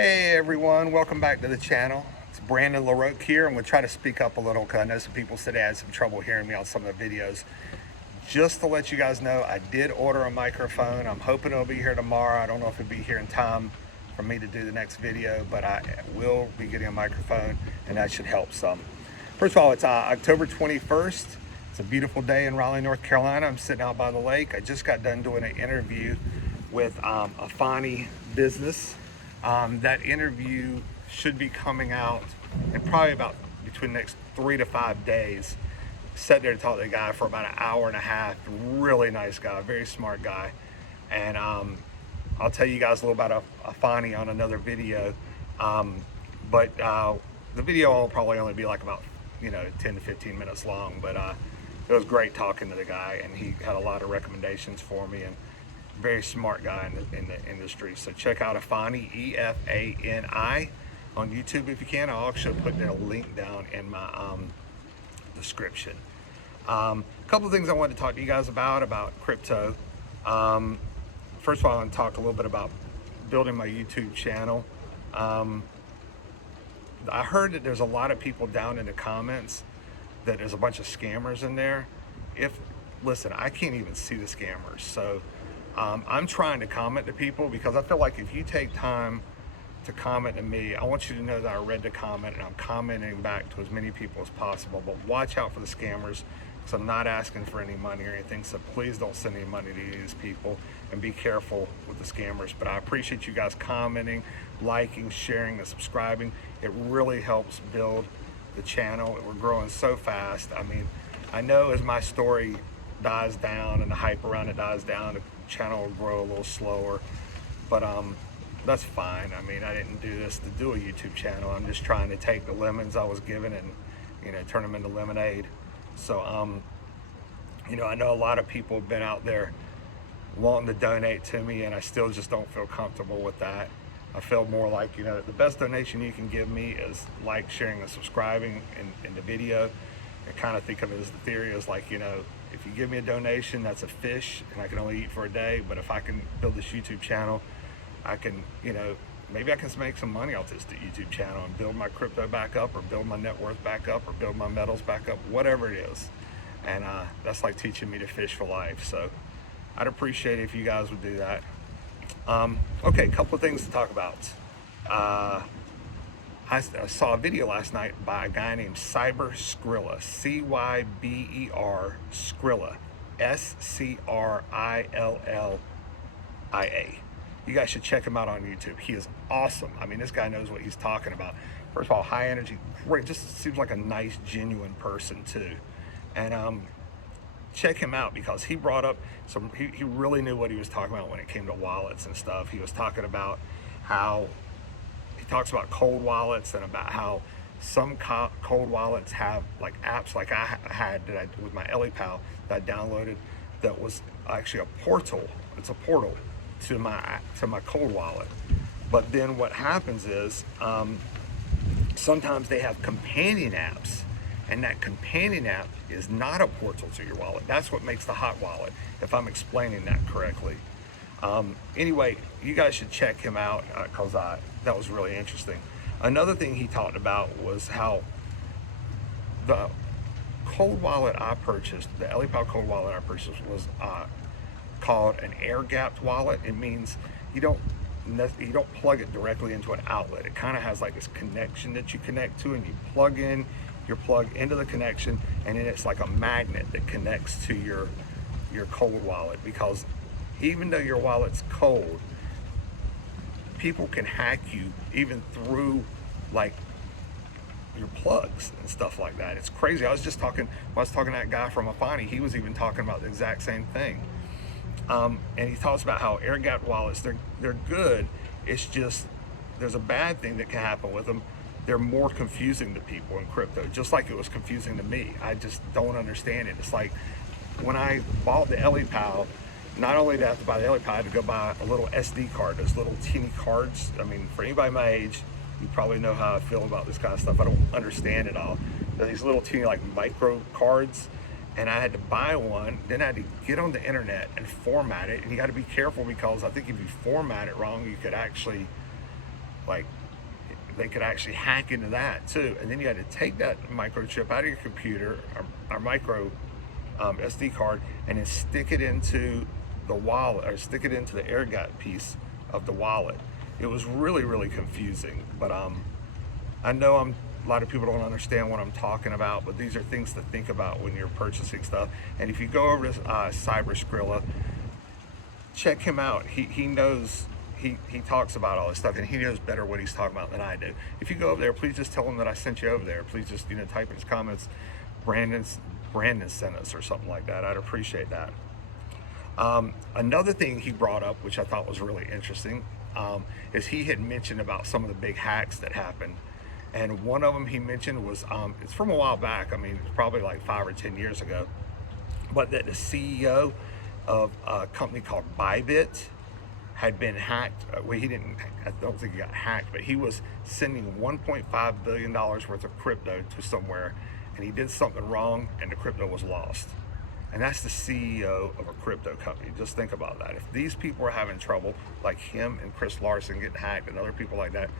Hey everyone, welcome back to the channel. It's Brandon LaRoque here. I'm going to try to speak up a little because I know some people said they had some trouble hearing me on some of the videos. Just to let you guys know, I did order a microphone. I'm hoping it'll be here tomorrow. I don't know if it'll be here in time for me to do the next video, but I will be getting a microphone and that should help some. First of all, it's October 21st. It's a beautiful day in Raleigh, North Carolina. I'm sitting out by the lake. I just got done doing an interview with Efani Business. That interview should be coming out in probably about between the next 3 to 5 days. Sat there to talk to the guy for about an hour and a half. Really nice guy, very smart guy. And I'll tell you guys a little about Efani on another video. But the video will probably only be like about 10 to 15 minutes long. But it was great talking to the guy, and he had a lot of recommendations for me. And very smart guy in the industry. So check out Efani, E-F-A-N-I, on YouTube if you can. I'll actually put a link down in my description. A couple of things I wanted to talk to you guys about crypto. First of all, I want to talk a little bit about building my YouTube channel. I heard that there's a lot of people down in the comments that there's a bunch of scammers in there. Listen, I can't even see the scammers. So I'm trying to comment to people because I feel like if you take time to comment to me, I want you to know that I read the comment and I'm commenting back to as many people as possible. But watch out for the scammers, because I'm not asking for any money or anything. So please don't send any money to these people, and be careful with the scammers. But I appreciate you guys commenting, liking, sharing, and subscribing. It really helps build the channel. We're growing so fast. I mean, I know as my story dies down and the hype around it dies down, the channel will grow a little slower, but that's fine. I mean, I didn't do this to do a YouTube channel. I'm just trying to take the lemons I was given and turn them into lemonade. So I know a lot of people have been out there wanting to donate to me, and I still just don't feel comfortable with that. I feel more like the best donation you can give me is like, sharing, and subscribing in the video. I kind of think of it as the theory is like, if you give me a donation, that's a fish and I can only eat for a day. But if I can build this YouTube channel, I can, maybe I can make some money off this YouTube channel and build my crypto back up, or build my net worth back up, or build my metals back up, whatever it is. And that's like teaching me to fish for life. So I'd appreciate it if you guys would do that. Okay, a couple of things to talk about. I saw a video last night by a guy named Scrilla, C-Y-B-E-R, Scrilla, S-C-R-I-L-L-I-A. You guys should check him out on YouTube. He is awesome. I mean, this guy knows what he's talking about. First of all, high energy, great. Just seems like a nice, genuine person too. And check him out, because he brought up he really knew what he was talking about when it came to wallets and stuff. He was talking about how talks about cold wallets, and about how some cold wallets have like apps like I had with my EliPal that I downloaded, that was actually a portal. It's a portal to my cold wallet. But then what happens is sometimes they have companion apps, and that companion app is not a portal to your wallet. That's what makes the hot wallet, if I'm explaining that correctly. Anyway, you guys should check him out, because that was really interesting. Another thing he talked about was how the cold wallet I purchased, the EliPal cold wallet I purchased, was called an air-gapped wallet. It means you don't plug it directly into an outlet. It kind of has like this connection that you connect to, and you plug into the connection, and then it's like a magnet that connects to your cold wallet. Because even though your wallet's cold, people can hack you even through like your plugs and stuff like that. It's crazy. I was talking to that guy from Efani. He was even talking about the exact same thing. And he talks about how air-gapped wallets, they're good. It's just there's a bad thing that can happen with them. They're more confusing to people in crypto, just like it was confusing to me. I just don't understand it. It's like when I bought the EliPal, not only did I have to buy the EliPal, I had to go buy a little SD card, those little teeny cards. I mean, for anybody my age, you probably know how I feel about this kind of stuff. I don't understand it all. They're these little teeny like micro cards, and I had to buy one. Then I had to get on the internet and format it. And you got to be careful, because I think if you format it wrong, you could actually like they could actually hack into that too. And then you had to take that microchip out of your computer, or micro SD card, and then stick it into the wallet, or stick it into the air gap piece of the wallet. It was really, really confusing, but I know a lot of people don't understand what I'm talking about, but these are things to think about when you're purchasing stuff. And if you go over to Scrilla, check him out. He knows, he talks about all this stuff, and he knows better what he's talking about than I do. If you go over there, please just tell him that I sent you over there. Please just, type in his comments, Brandon sent us, or something like that. I'd appreciate that. Another thing he brought up, which I thought was really interesting, is he had mentioned about some of the big hacks that happened. And one of them he mentioned was, it's from a while back, I mean, it's probably like 5 or 10 years ago, but that the CEO of a company called Bybit had been hacked. Well, I don't think he got hacked, but he was sending $1.5 billion worth of crypto to somewhere, and he did something wrong, and the crypto was lost. And that's the CEO of a crypto company. Just think about that. If these people are having trouble, like him and Chris Larson getting hacked and other people like that,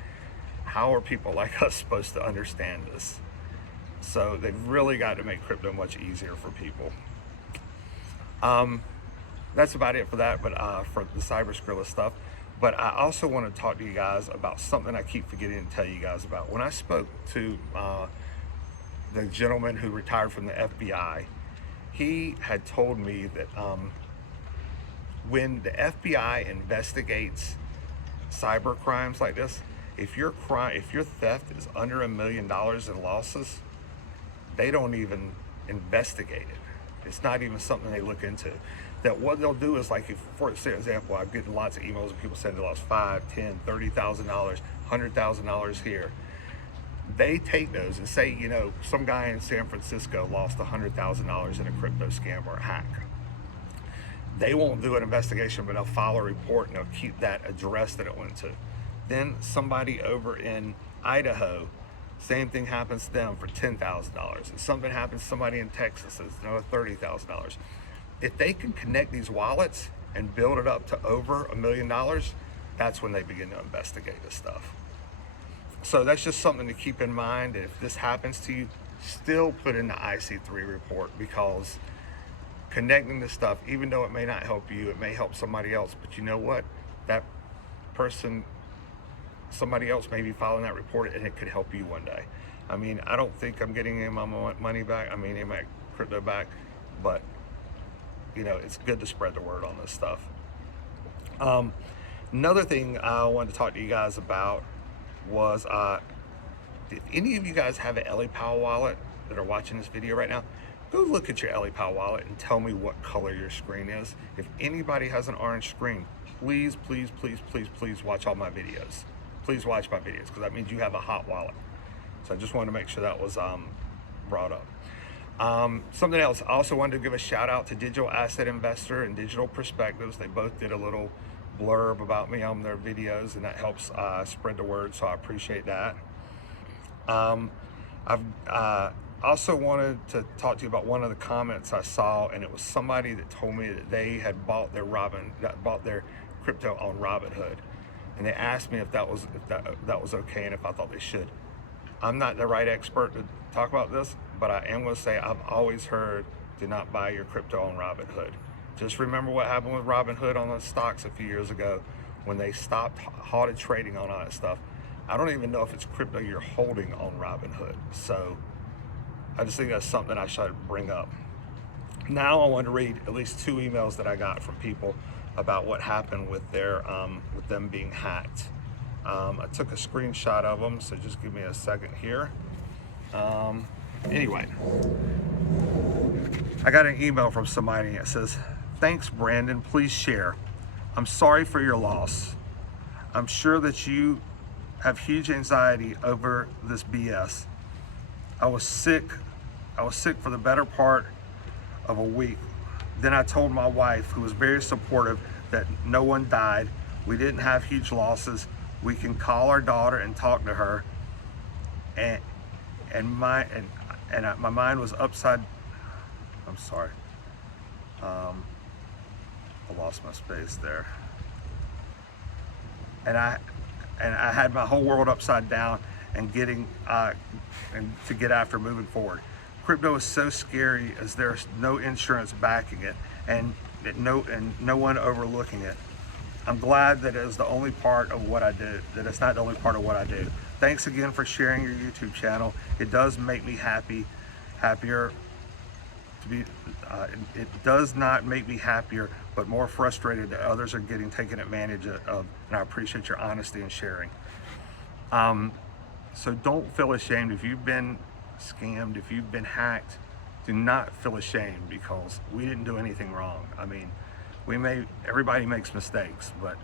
how are people like us supposed to understand this? So they've really got to make crypto much easier for people. That's about it for that, but for the Scrilla stuff. But I also want to talk to you guys about something I keep forgetting to tell you guys about. When I spoke to the gentleman who retired from the FBI, he had told me that when the FBI investigates cyber crimes like this, if your theft is under $1 million in losses, they don't even investigate it. It's not even something they look into. That what they'll do is, like, if, for example, I've getting lots of emails of people saying they lost $5,000, $10,000, $30,000, $100,000 here. They take those and say, some guy in San Francisco lost $100,000 in a crypto scam or a hack. They won't do an investigation, but they'll file a report and they'll keep that address that it went to. Then somebody over in Idaho, same thing happens to them for $10,000. And something happens to somebody in Texas, it's another $30,000. If they can connect these wallets and build it up to over $1 million, that's when they begin to investigate this stuff. So that's just something to keep in mind. If this happens to you, still put in the IC3 report, because connecting this stuff, even though it may not help you, it may help somebody else. But you know what? That person, somebody else may be filing that report, and it could help you one day. I mean, I don't think I'm getting any of my money back. I mean, any of my crypto back, but it's good to spread the word on this stuff. Another thing I wanted to talk to you guys about was, if any of you guys have an EliPal wallet that are watching this video right now, go look at your EliPal wallet and tell me what color your screen is. If anybody has an orange screen, please, please, please, please, please watch all my videos. Please watch my videos, because that means you have a hot wallet. So I just wanted to make sure that was brought up. Something else, I also wanted to give a shout out to Digital Asset Investor and Digital Perspectives. They both did a little blurb about me on their videos, and that helps spread the word, so I appreciate that. I've also wanted to talk to you about one of the comments I saw, and it was somebody that told me that they had bought their crypto on Robinhood, and they asked me if that was okay and if I thought they should. I'm not the right expert to talk about this, but I am going to say I've always heard, do not buy your crypto on Robinhood. Just remember what happened with Robinhood on the stocks a few years ago when they stopped halted trading on all that stuff. I don't even know if it's crypto you're holding on Robinhood. So I just think that's something I should bring up. Now I want to read at least 2 emails that I got from people about what happened with their with them being hacked. I took a screenshot of them, so just give me a second here. Anyway, I got an email from somebody that says, "Thanks, Brandon, please share. I'm sorry for your loss. I'm sure that you have huge anxiety over this BS. I was sick for the better part of a week. Then I told my wife, who was very supportive, that no one died. We didn't have huge losses. We can call our daughter and talk to her. And my mind was upside. I'm sorry. I lost my space there. And and I had my whole world upside down and and to get after moving forward. Crypto is so scary as there's no insurance backing it, and no one overlooking it. I'm glad that it is the only part of what I do, that it's not the only part of what I do. Thanks again for sharing your YouTube channel. It does make me happier to be, it does not make me happier, but more frustrated that others are getting taken advantage of, and I appreciate your honesty and sharing. So don't feel ashamed if you've been scammed, if you've been hacked. Do not feel ashamed, because we didn't do anything wrong. I mean, everybody makes mistakes, but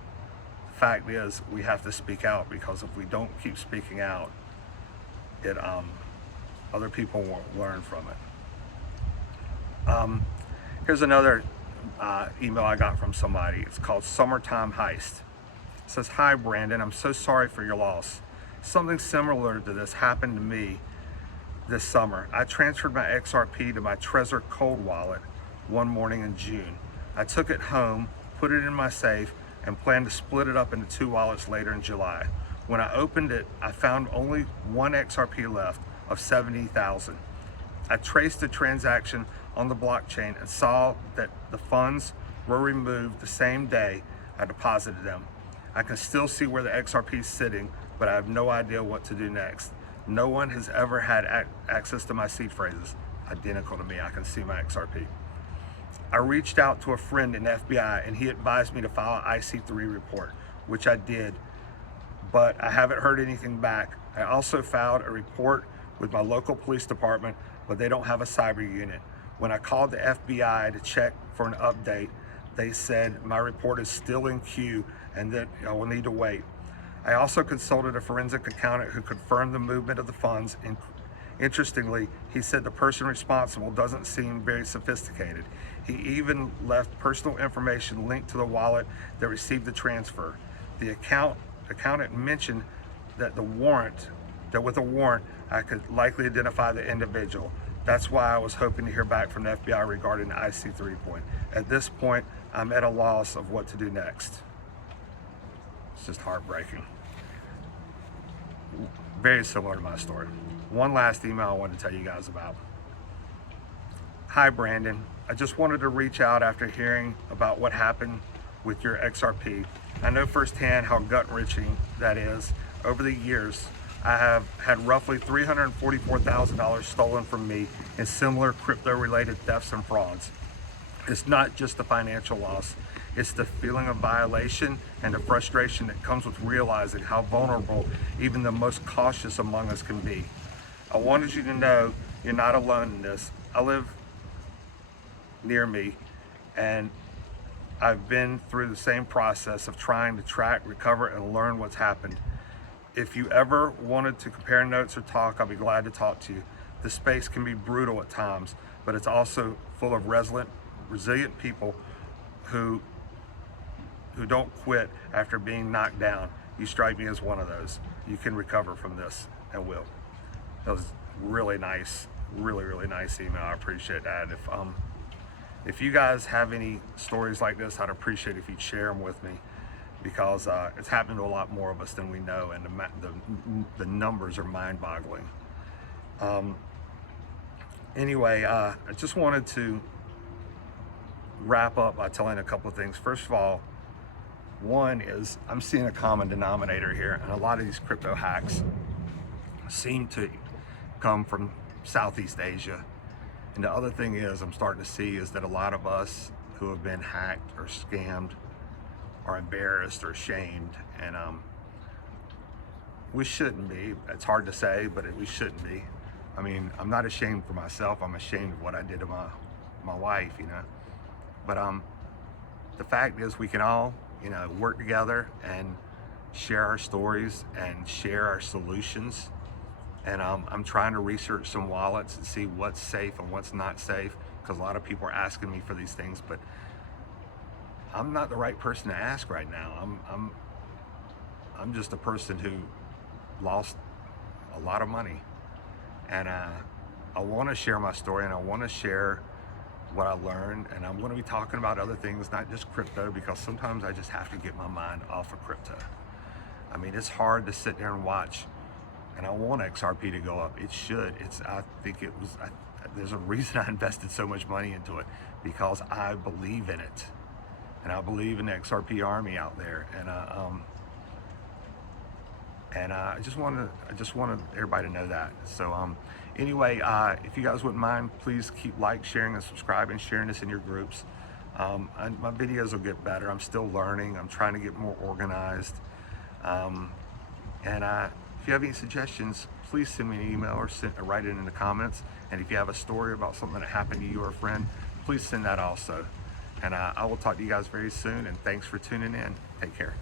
the fact is we have to speak out, because if we don't keep speaking out, other people won't learn from it. Here's another email I got from somebody. It's called Summertime Heist. It says, "Hi Brandon, I'm so sorry for your loss. Something similar to this happened to me this summer. I transferred my XRP to my Trezor cold wallet one morning in June. I took it home, put it in my safe, and planned to split it up into 2 wallets later in July. When I opened it, I found only one XRP left of 70,000. I traced the transaction on the blockchain and saw that the funds were removed the same day I deposited them. I can still see where the XRP is sitting, but I have no idea what to do next. No one has ever had access to my seed phrases, identical to me. I can see my XRP. I reached out to a friend in the FBI, and he advised me to file an IC3 report, which I did, but I haven't heard anything back. I also filed a report with my local police department, but they don't have a cyber unit. When I called the FBI to check for an update, they said my report is still in queue and that I will need to wait. I also consulted a forensic accountant who confirmed the movement of the funds. Interestingly, he said the person responsible doesn't seem very sophisticated. He even left personal information linked to the wallet that received the transfer. The accountant mentioned that with a warrant, I could likely identify the individual. That's why I was hoping to hear back from the FBI regarding the IC3 point. At this point, I'm at a loss of what to do next. It's just heartbreaking. Very similar to my story. One last email I wanted to tell you guys about. "Hi Brandon, I just wanted to reach out after hearing about what happened with your XRP. I know firsthand how gut-wrenching that is. Over the years, I have had roughly $344,000 stolen from me in similar crypto-related thefts and frauds. It's not just the financial loss, it's the feeling of violation and the frustration that comes with realizing how vulnerable even the most cautious among us can be. I wanted you to know you're not alone in this. I live near me, and I've been through the same process of trying to track, recover, and learn what's happened. If you ever wanted to compare notes or talk, I'll be glad to talk to you. The space can be brutal at times, but it's also full of resilient people who don't quit after being knocked down. You strike me as one of those. You can recover from this and will." That was really nice, really nice email. I appreciate that. If you guys have any stories like this, I'd appreciate if you'd share them with me, because it's happened to a lot more of us than we know, and the numbers are mind-boggling. Anyway, I just wanted to wrap up by telling a couple of things. First of all, one is I'm seeing a common denominator here, and a lot of these crypto hacks seem to come from Southeast Asia. And the other thing is I'm starting to see is that a lot of us who have been hacked or scammed are embarrassed or ashamed, and we shouldn't be. It's hard to say, but we shouldn't be. I mean, I'm not ashamed for myself. I'm ashamed of what I did to my wife, you know. But the fact is we can all, work together and share our stories and share our solutions. And I'm trying to research some wallets and see what's safe and what's not safe, because a lot of people are asking me for these things, but I'm not the right person to ask right now. I'm just a person who lost a lot of money, and I want to share my story, and I want to share what I learned, and I'm going to be talking about other things, not just crypto, because sometimes I just have to get my mind off of crypto. I mean, it's hard to sit there and watch, and I want XRP to go up. It should. There's a reason I invested so much money into it, because I believe in it, and I believe in the XRP army out there, and I just wanted everybody to know that. So anyway, if you guys wouldn't mind, please keep sharing and subscribing, sharing this in your groups. And my videos will get better. I'm still learning. I'm trying to get more organized. If you have any suggestions, please send me an email or write it in the comments. And if you have a story about something that happened to you or a friend, please send that also. And I will talk to you guys very soon. And thanks for tuning in. Take care.